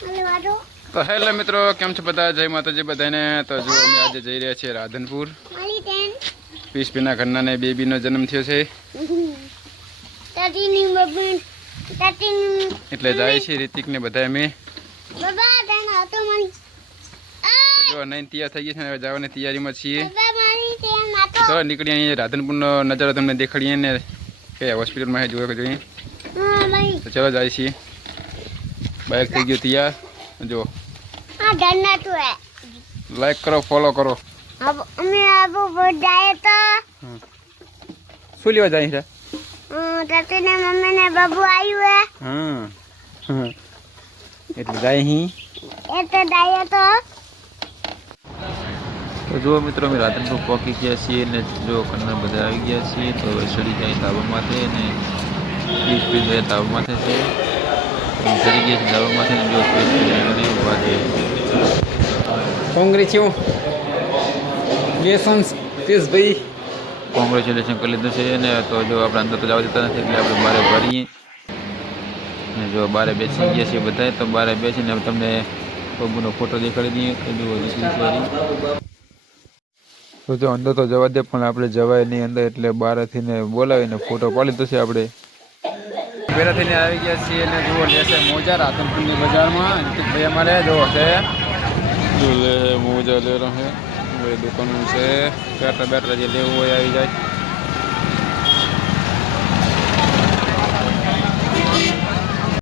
તો હેલો મિત્રો, કેમ છો બધા? જય માતાજી બધાને। તો જો અમે આજે જઈ રહ્યા છીએ રાધનપુર। પીસપીના ઘરના ને બેબીનો જન્મ થયો છે એટલે જાય છે રિતિક ને બધા અમે। જો નહીં તૈયાર થઈ ગઈ છે, હવે જવાની તૈયારીમાં છીએ। તો નીકળીએ અહીંયા રાધનપુરનો નજારો તમને દેખાડીએ ને કે હોસ્પિટલમાં જોવા જોઈએ। તો ચલો જાય છીએ। બાઇક થઈ ગયું તૈયાર। જો લાઈક કરો, ફોલો કરો। શું લેવા જાય છે? મમ્મી ને બાબુ આવ્યું હે। હા એટલે જાય અહીં તો જો મિત્રો અમે રાધનપુર પહોંચી ગયા છીએ ને જો કન્નર બધા આવી ગયા છીએ। તો હવે ચડી જાય ધાબામાંથી ને પીસ જાય ધાબામાંથી છે ચડી ગયા છે ધાબામાંથી ને જો પીસ ઉભા છે। કોંગ્રેચ્યુલેશન્સ પીસભાઈ, કોંગ્રેચ્યુલેશન કરી લીધું છે ને। તો જો આપણે અંદર તો જવા દેતા નથી એટલે આપણે બહાર ભરીએ ને જો બહાર બેસી ગયા છીએ બધા। તો બહાર બેસીને તમને બબુનો ફોટો દેખાડી દઈએ કે જુઓ તો જો અંદર તો જવા દે પણ આપણે જવાય નહીં અંદર એટલે બહારથી ને બોલાવીને ફોટો પાડી લીધો છે આપણે। પહેલા થઈને આવી ગયા છીએ અને જુઓ લેશે મોજા રાધનપુરની બજારમાં। ભાઈ અમારે જો છે મોજા લે રહે, दुकानों से बैटरा बैटरा जो लेव हो આવી જાય।